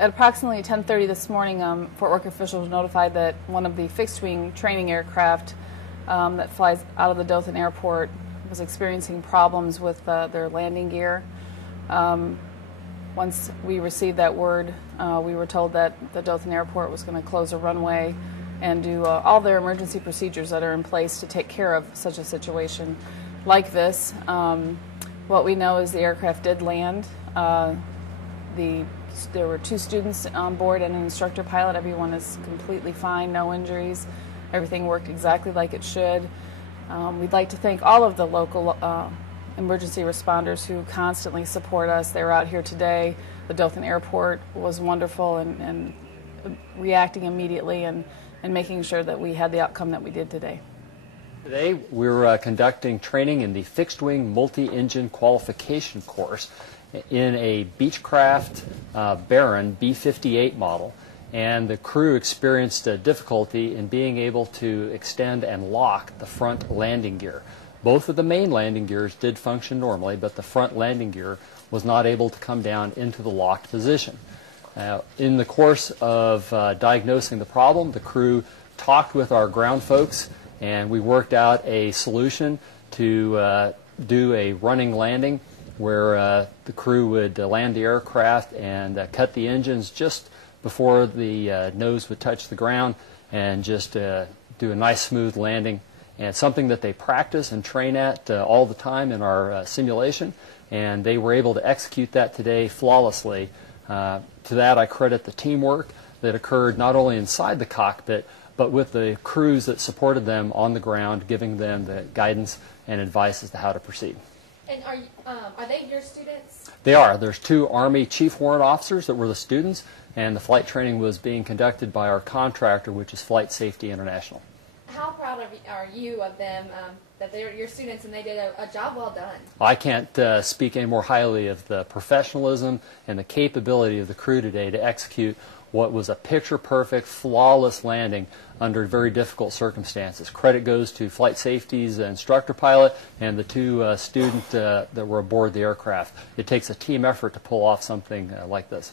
At approximately 10:30 this morning, Fort Worth officials were notified that one of the fixed-wing training aircraft that flies out of the Dothan Airport was experiencing problems with their landing gear. Once we received that word, we were told that the Dothan Airport was going to close a runway and do all their emergency procedures that are in place to take care of such a situation like this. What we know is the aircraft did land. There were 2 students on board and an instructor pilot. Everyone is completely fine, no injuries. Everything worked exactly like it should. We'd like to thank all of the local emergency responders who constantly support us. They were out here today. The Dothan Airport was wonderful and reacting immediately and making sure that we had the outcome that we did today. Today we're conducting training in the fixed-wing multi-engine qualification course in a Beechcraft Baron B-58 model, and the crew experienced a difficulty in being able to extend and lock the front landing gear. Both of the main landing gears did function normally, but the front landing gear was not able to come down into the locked position. In the course of diagnosing the problem, the crew talked with our ground folks, and we worked out a solution to do a running landing where the crew would land the aircraft and cut the engines just before the nose would touch the ground and just do a nice smooth landing. And it's something that they practice and train at all the time in our simulation, and they were able to execute that today flawlessly. To that I credit the teamwork that occurred not only inside the cockpit but with the crews that supported them on the ground, giving them the guidance and advice as to how to proceed. And are they your students? They are. There's 2 Army Chief Warrant Officers that were the students, and the flight training was being conducted by our contractor, which is Flight Safety International. How proud are you of them, that they're your students and they did a job well done? I can't speak any more highly of the professionalism and the capability of the crew today to execute what was a picture-perfect, flawless landing under very difficult circumstances. Credit goes to Flight Safety's instructor pilot and the 2 students that were aboard the aircraft. It takes a team effort to pull off something like this.